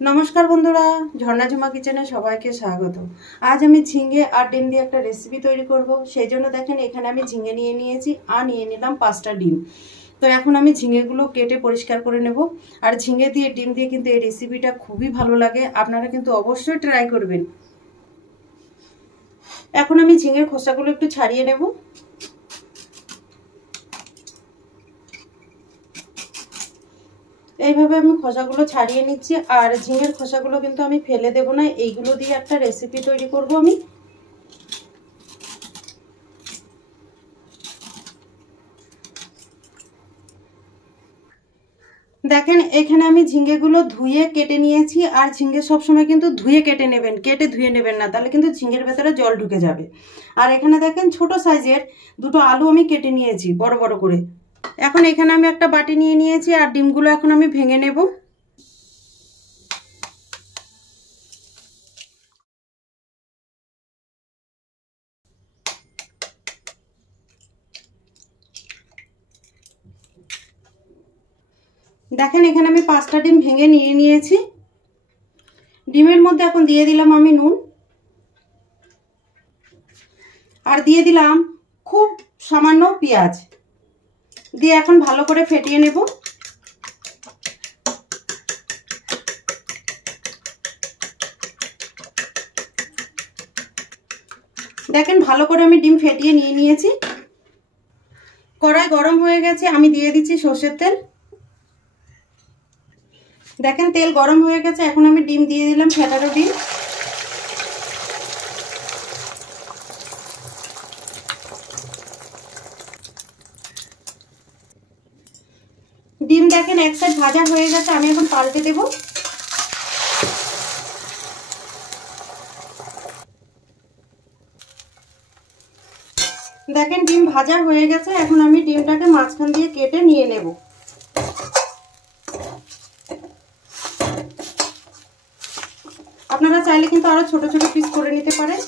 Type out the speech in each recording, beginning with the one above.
নমস্কার বন্ধুরা, ঝর্ণা ঝুমা কিচেনে সবাইকে স্বাগত। আজ আমি ঝিঙে আর ডিম দিয়ে একটা রেসিপি তৈরি করব। সেই জন্য দেখেন এখানে আমি ঝিঙে নিয়ে নিয়েছি আর নিয়ে নিলাম 5টা ডিম। তো এখন আমি ঝিঙেগুলো কেটে পরিষ্কার করে নেব। আর ঝিঙে দিয়ে ডিম দিয়ে কিন্তু এই রেসিপিটা খুবই ভালো লাগে, আপনারা কিন্তু অবশ্যই ট্রাই করবেন। এখন আমি ঝিঙের খোসাগুলো একটু ছাড়িয়ে নেব। এইভাবে আমি খোসাগুলো ছাড়িয়ে নিচ্ছি। আর ঝিঙের খোসাগুলো কিন্তু আমি ফেলে দেব না, এইগুলো দিয়ে একটা রেসিপি তৈরি করব আমি। দেখেন এখানে আমি ঝিঙেগুলো ধুয়ে কেটে নিয়েছি। আর ঝিঙে সবসময় কিন্তু ধুয়ে কেটে নেবেন, কেটে ধুয়ে নেবেন না, তাহলে কিন্তু ঝিঙের ভেতরে জল ঢুকে যাবে। আর এখানে দেখেন ছোট সাইজের দুটো আলু আমি কেটে নিয়েছি বড় বড় করে। এখন এখানে আমি একটা বাটি নিয়ে নিয়েছি আর ডিমগুলো এখন আমি ভেঙে নেব। দেখেন এখানে আমি 5টা ডিম ভেঙে নিয়ে নিয়েছি। ডিমের মধ্যে এখন দিয়ে দিলাম আমি নুন, আর দিয়ে দিলাম খুব সামান্য পেঁয়াজ দিয়ে এখন ভালো করে ফেটিয়ে নেব। দেখেন ভালো করে আমি ডিম ফেটিয়ে নিয়ে নিয়েছি। কড়াই গরম হয়ে গেছে, আমি দিয়ে দিচ্ছি সর্ষের তেল। দেখেন তেল গরম হয়ে গেছে, এখন আমি ডিম দিয়ে দিলাম, ফেটানো ডিম। ডিম দেখেন এক সাইড ভাজা হয়ে গেছে, আমি এখন পাল্টে দেব। দেখেন ডিম ভাজা হয়ে গেছে, এখন আমি ডিমটাকে মাঝখান দিয়ে কেটে নিয়ে নেব। আপনারা চাইলে কিন্তু আরো ছোট ছোট পিস করে নিতে পারেন।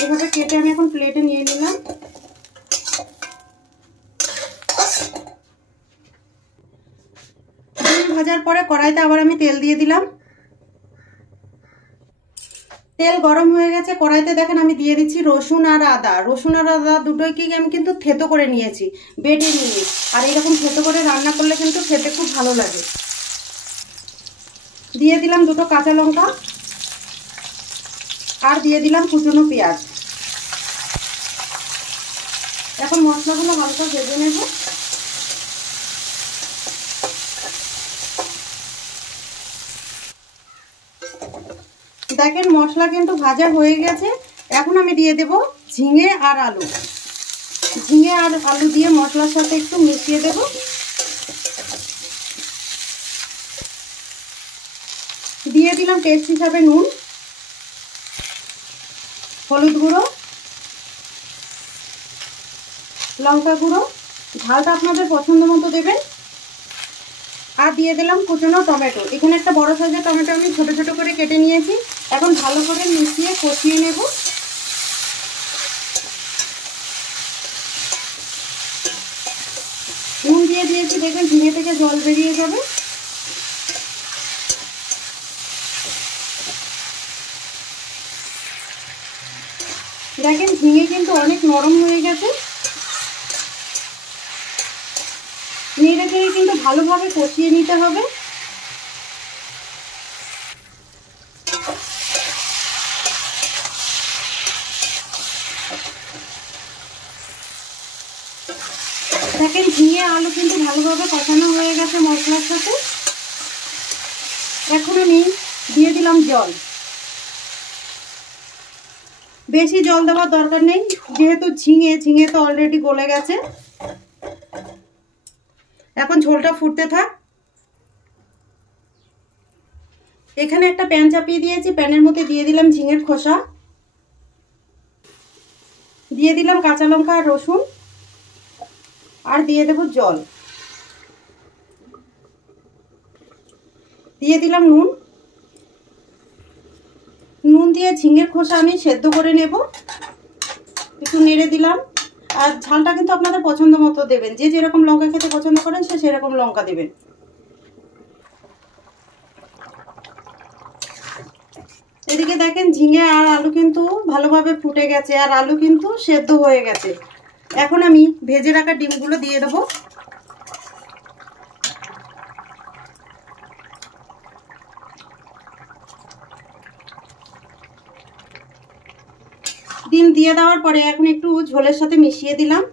এইভাবে কেটে আমি এখন প্লেটে নিয়ে নিলাম। ডিম ভাজার পরে কড়াইতে আবার আমি তেল দিয়ে দিলাম। তেল গরম হয়ে গেছে, কড়াইতে দেখেন আমি দিয়ে দিচ্ছি রসুন আর আদা। রসুন আর আদা দুটোকে আমি কিন্তু থেতো করে নিয়েছি, বেটে নিয়ে। আর এরকম থেতো করে রান্না করলে কিন্তু খেতে খুব ভালো লাগে। দিয়ে দিলাম দুটো কাঁচা লঙ্কা, আর দিয়ে দিলাম কুচনো পেঁয়াজ। এখন মশলাগুলো হালকা ভেজে নেব। দেখেন মশলা কিন্তু ভাজা হয়ে গেছে, এখন আমি দিয়ে দেব ঝিঙে আর আলু। ঝিঙে আর আলু দিয়ে মশলার সাথে একটু মিশিয়ে দেব। দিয়ে দিলাম টেস্ট হিসাবে নুন, হলুদ গুঁড়ো, লঙ্কা গুঁড়ো, ঝালটা আপনাদের পছন্দ মতো দেবেন। আর দিয়ে দিলাম কুচনো টমেটো। এখানে একটা বড় সাইজের টমেটো আমি ছোট ছোট করে কেটে নিয়েছি। এখন ভালো করে মিশিয়ে কষিয়ে নেব। নুন দিয়ে দিয়েছি, দেখবেন ঝিঙে থেকে জল বেরিয়ে যাবে। দেখেন ঝিঙে কিন্তু অনেক নরম হয়ে গেছে। নেড়ে কিন্তু ভালোভাবে কষিয়ে নিতে হবে। দেখেন ঝিঙে আলু কিন্তু ভালোভাবে কষানো হয়ে গেছে মশলার সাথে। এখন আমি দিয়ে দিলাম জল। বেশি জল দেওয়ার দরকার নেই, যেহেতু ঝিঙে তো অলরেডি গলে গেছে। এখন ঝোলটা ফুটতে থাক। এখানে একটা প্যান চাপিয়ে দিয়েছি, প্যানের মধ্যে দিয়ে দিলাম ঝিঙের খোসা, দিয়ে দিলাম কাঁচা লঙ্কা আর রসুন, আর দিয়ে দেব জল, দিয়ে দিলাম নুন। নুন দিয়ে ঝিঙের খোসা আমি সেদ্ধ করে নেব। একটু নেড়ে দিলাম। আর ঝালটা কিন্তু আপনাদের পছন্দ মতো দেবেন, যে যেরকম লঙ্কা খেতে পছন্দ করেন সে সেরকম লঙ্কা দেবেন। এদিকে দেখেন ঝিঙে আর আলু কিন্তু ভালোভাবে ফুটে গেছে আর আলু কিন্তু সেদ্ধ হয়ে গেছে। এখন আমি ভেজে রাখা ডিমগুলো দিয়ে দেবো। ডিম দিয়ে দেওয়ার পরে এখন একটু ঝোলের সাথে মিশিয়ে দিলাম।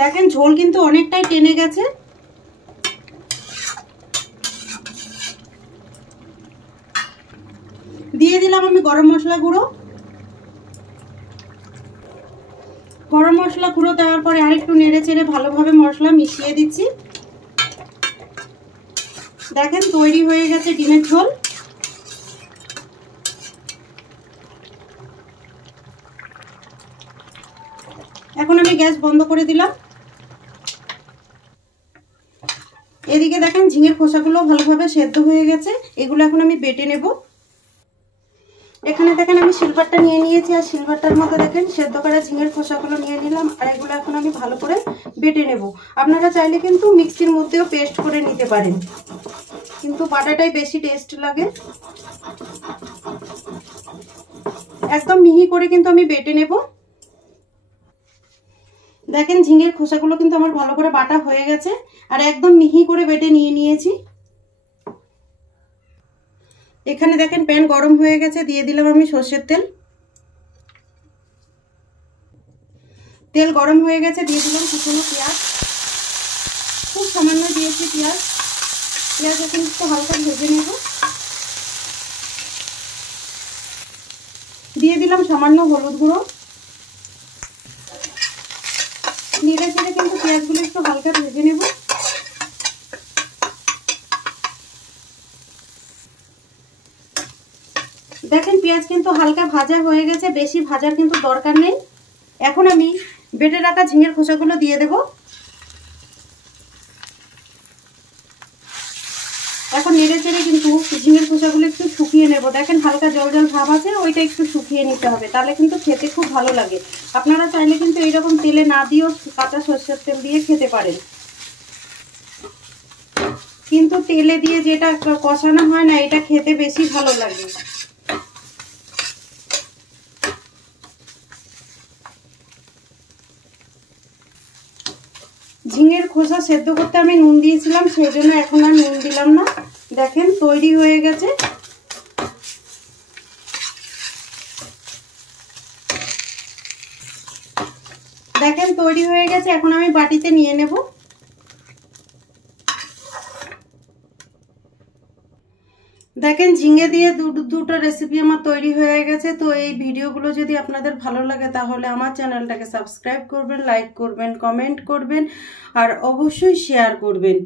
দেখেন ঝোল কিন্তু অনেকটাই টেনে গেছে। দিয়ে দিলাম আমি গরম মশলা গুঁড়ো। গরম মশলা গুঁড়ো দেওয়ার পরে আরেকটু নেড়ে চেড়ে ভালোভাবে মশলা মিশিয়ে দিচ্ছি। দেখেন তৈরি হয়ে গেছে ডিমের ঝোল। এখন আমি গ্যাস বন্ধ করে দিলাম। এদিকে দেখেন ঝিঙের খোসাগুলো ভালোভাবে সেদ্ধ হয়ে গেছে। এগুলো এখন আমি বেটে নেব। এখানে দেখেন আমি সিলভারটা নিয়ে নিয়েছি আর সিলভারটার মধ্যে দেখেন সেদ্ধ করা ঝিঙের খোসাগুলো নিয়ে নিলাম আর এগুলো এখন আমি ভালো করে বেটে নেব। আপনারা চাইলে কিন্তু মিক্সির মধ্যেও পেস্ট করে নিতে পারেন, কিন্তু বাটাটাই বেশি টেস্ট লাগে। একদম মিহি করে কিন্তু আমি বেটে নেব। দেখেন ঝিঙের খোসাগুলো কিন্তু আমার ভালো করে বাটা হয়ে গেছে আর একদম মিহি করে বেটে নিয়ে নিয়েছি। এখানে দেখেন প্যান গরম হয়ে গেছে, দিয়ে দিলাম আমি সরষের তেল। তেল গরম হয়ে গেছে, দিয়ে দিলাম কুচনো পেঁয়াজ। খুব সামান্য দিয়েছি পেঁয়াজ। পেঁয়াজ এখন একটু হালকা ভেজে নেব। দিয়ে দিলাম সামান্য হলুদ গুঁড়ো। নেড়ে চেড়ে কিন্তু পেঁয়াজগুলো একটু হালকা ভেজে নেব। দেখেন পেঁয়াজ কিন্তু হালকা ভাজা হয়ে গেছে, বেশি ভাজার কিন্তু দরকার নেই। এখন আমি বেটে রাখা ঝিঙের খোসাগুলো দিয়ে দেব। এখন নেড়ে চেড়ে কিন্তু ঝিঙের খোসাগুলো একটু শুকিয়ে নেব। দেখেন হালকা জল জল ভাব আছে, ওইটা একটু শুকিয়ে নিতে হবে, তাহলে কিন্তু খেতে খুব ভালো লাগে। আপনারা চাইলে কিন্তু এইরকম তেলে না দিয়েও কাঁচা সরষের তেল দিয়ে খেতে পারেন, কিন্তু তেলে দিয়ে যেটা কষানো হয় না এটা খেতে বেশি ভালো লাগে। ঝিঙের খোসা সেদ্ধ করতে আমি নুন দিয়েছিলাম, সেই জন্য এখন আর নুন দিলাম না। দেখেন তৈরি হয়ে গেছে। দেখেন তৈরি হয়ে গেছে, এখন আমি বাটিতে নিয়ে নেব। দেখেন ঝিঙে দিয়ে দুটো রেসিপি আমার তৈরি হয়ে গেছে। তো এই ভিডিওগুলো যদি আপনাদের ভালো লাগে তাহলে আমার চ্যানেলটাকে সাবস্ক্রাইব করবেন, লাইক করবেন, কমেন্ট করবেন আর অবশ্যই শেয়ার করবেন।